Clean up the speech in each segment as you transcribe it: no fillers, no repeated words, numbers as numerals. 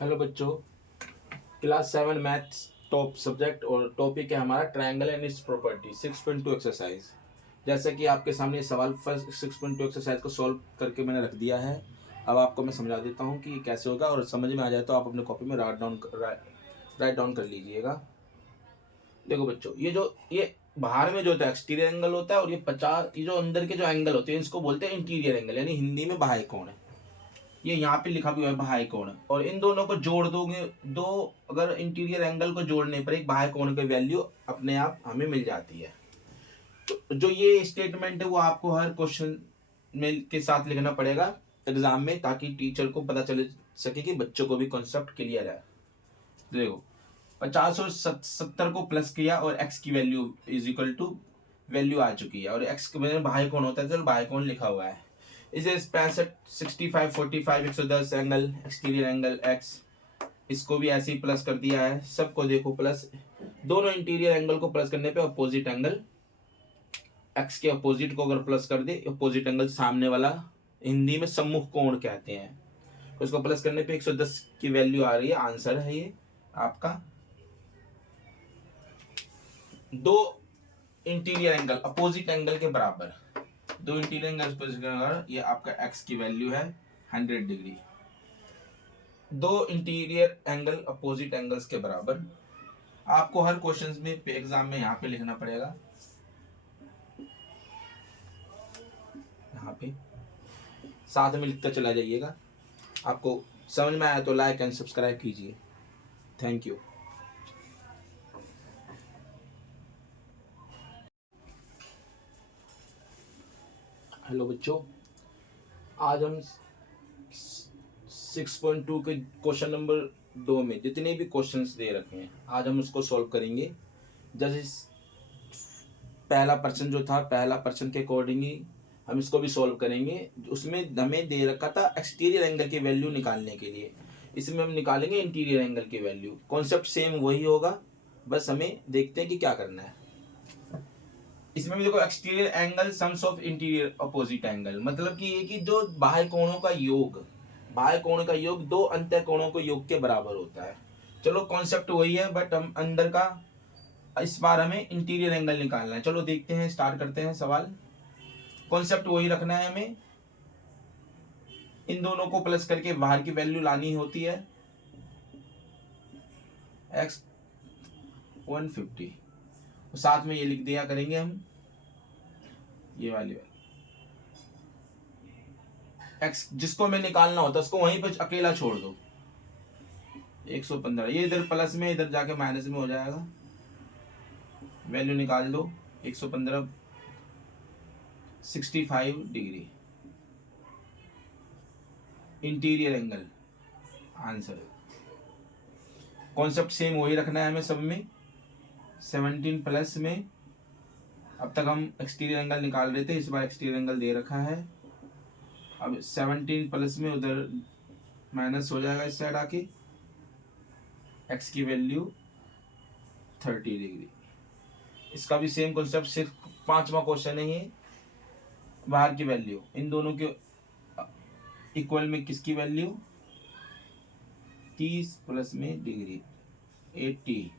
Hello बच्चों, class 7 maths top subject और topic है हमारा triangle and it's property 6.2 exercise. जैसा कि आपके सामने सवाल फर्स्ट 6.2 एक्सरसाइज को सॉल्व करके मैंने रख दिया है। अब आपको मैं समझा देता हूँ कि कैसे होगा, और समझ में आ जाए तो आप अपने कॉपी में राइट डाउन कर लीजिएगा। देखो बच्चों, ये बाहर में जो होता है एक्सटीरियर एंगल होता है, और ये 50 ये जो अंदर के जो एंगल होते हैं इसको बोलते हैं इंटीरियर एंगल, यानी हिंदी में बाह्य कोण है। ये यहाँ पे लिखा भी हुआ है बाह्य कोण, और इन दोनों को जोड़ दोगे दो, अगर इंटीरियर एंगल को जोड़ने पर एक बाह्य कोण की वैल्यू अपने आप हमें मिल जाती है। तो जो ये स्टेटमेंट है वो आपको हर क्वेश्चन में के साथ लिखना पड़ेगा एग्जाम में, ताकि टीचर को पता चल सके कि बच्चों को भी कॉन्सेप्ट क्लियर है। देखो, 50 और 70 को प्लस किया और x की value is equal to value आ चुकी है, और x के में बाह्य कोण होता है तो बाह्य कोण लिखा हुआ है। इसे 65 65 45 110 एंगल एक्सटीरियर एंगल x, इसको भी ऐसे ही प्लस कर दिया है। सबको देखो प्लस, दोनों इंटीरियर एंगल को प्लस करने पे अपोजिट एंगल x के अपोजिट को अगर प्लस कर दे, अपोजिट एंगल सामने वाला हिंदी में सम्मुख कोण कहते हैं, तो इसको प्लस करने पे 110 की वैल्यू आ रही है। आंसर है ये आपका। दो इंटीरियर एंगल अपोजिट एंगल के बराबर, दो इंटीरियर एंगल अपोजिट एंगल, ये आपका x की वैल्यू है 100 डिग्री। दो इंटीरियर एंगल अपोजिट एंगल्स के बराबर, आपको हर क्वेश्चन में एग्जाम में यहाँ पे लिखना पड़ेगा, यहाँ पे साथ में लिखता चला जाइएगा। आपको समझ में आया तो लाइक एंड सब्सक्राइब कीजिए। Thank you. हेलो बच्चों, आज हम 6.2 के क्वेश्चन नंबर 2 में जितने भी क्वेश्चंस दे रखे हैं आज हम उसको सॉल्व करेंगे। जैसे पहला प्रश्न जो था, पहला प्रश्न के अकॉर्डिंग ही हम इसको भी सॉल्व करेंगे। उसमें हमें दे रखा था एक्सटीरियर एंगल की वैल्यू निकालने के लिए, इसमें हम निकालेंगे इंटीरियर एंगल की वैल्यू। कॉन्सेप्ट सेम वही होगा, बस हमें देखते हैं कि क्या करना है। इसमें भी देखो, exterior angle sums of interior opposite angle, मतलब कि ये कि जो बाह्य कोणों का योग, बाह्य कोण का योग दो अंतः कोणों के योग के बराबर होता है। चलो कॉन्सेप्ट वही है, बट हम अंदर का इस बार हमें इंटीरियर एंगल निकालना है। चलो देखते हैं, स्टार्ट करते हैं सवाल। कॉन्सेप्ट वही रखना है हमें, इन दोनों को प्लस करके बाहर की वैल्यू लानी होती है x 150, साथ में ये लिख दिया करेंगे हम, ये वाली x जिसको हमें निकालना होता है उसको वहीं पे अकेला छोड़ दो। 115, ये इधर प्लस में इधर जाके माइनस में हो जाएगा, वैल्यू निकाल दो। 115 65 degree interior angle answer. Concept same वही रखना है हमें सब में। 17 प्लस में, अब तक हम एक्सटीरियर एंगल निकाल रहे थे, इस बार एक्सटीरियर एंगल दे रखा है। अब 17 प्लस में उधर माइनस हो जाएगा इस साइड आके, x की वैल्यू 30 डिग्री। इसका भी सेम कॉन्सेप्ट, सिर्फ 5वां क्वेश्चन है ये। बाहर की वैल्यू इन दोनों के इक्वल में किसकी वैल्यू, 30 प्लस में डिग्री 80,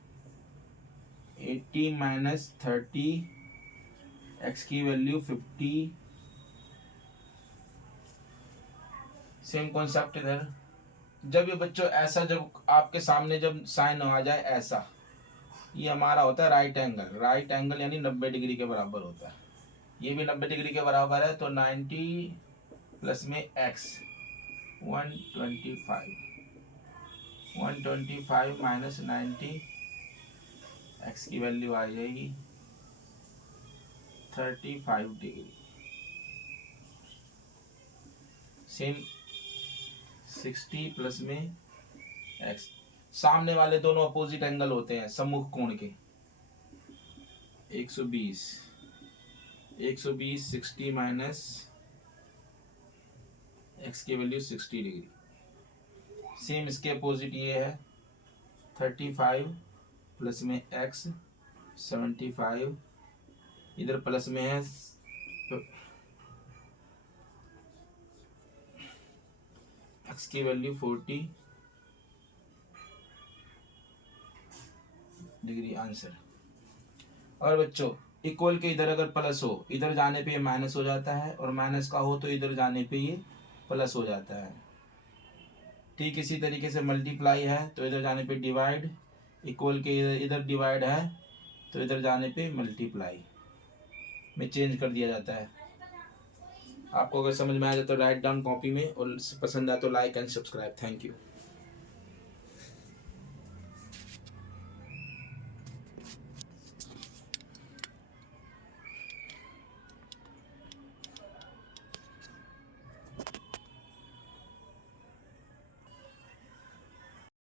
80 माइनस 30, x की वैल्यू 50। सेम कॉन्सेप्ट इधर। जब ये बच्चों ऐसा, जब आपके सामने जब साइन आ जाए ऐसा, ये हमारा होता है राइट एंगल। राइट एंगल यानी 90 डिग्री के बराबर होता है। ये भी 90 डिग्री के बराबर है, तो 90 प्लस में x 125, 125 माइनस 90, x की वैल्यू आ जाएगी 35 डिग्री। सेम 60 प्लस में x, सामने वाले दोनों अपोजिट एंगल होते हैं सम्मुख कोण के। 120 60 माइनस x की वैल्यू 60 डिग्री। सेम इसके अपोजिट ये है 35 प्लस में x 75, इधर प्लस में है x की वैल्यू 40, डिग्री आंसर। और बच्चों इक्वल के इधर अगर प्लस हो, इधर जाने पे ये माइनस हो जाता है, और माइनस का हो तो इधर जाने पे ये प्लस हो जाता है। ठीक इसी तरीके से मल्टीप्लाई है तो इधर जाने पे डिवाइड, इक्वल के इधर डिवाइड है तो इधर जाने पे मल्टीप्लाई में चेंज कर दिया जाता है। आपको अगर समझ में आ जाए तो राइट डाउन कॉपी में, और पसंद आए तो like and subscribe. Thank you.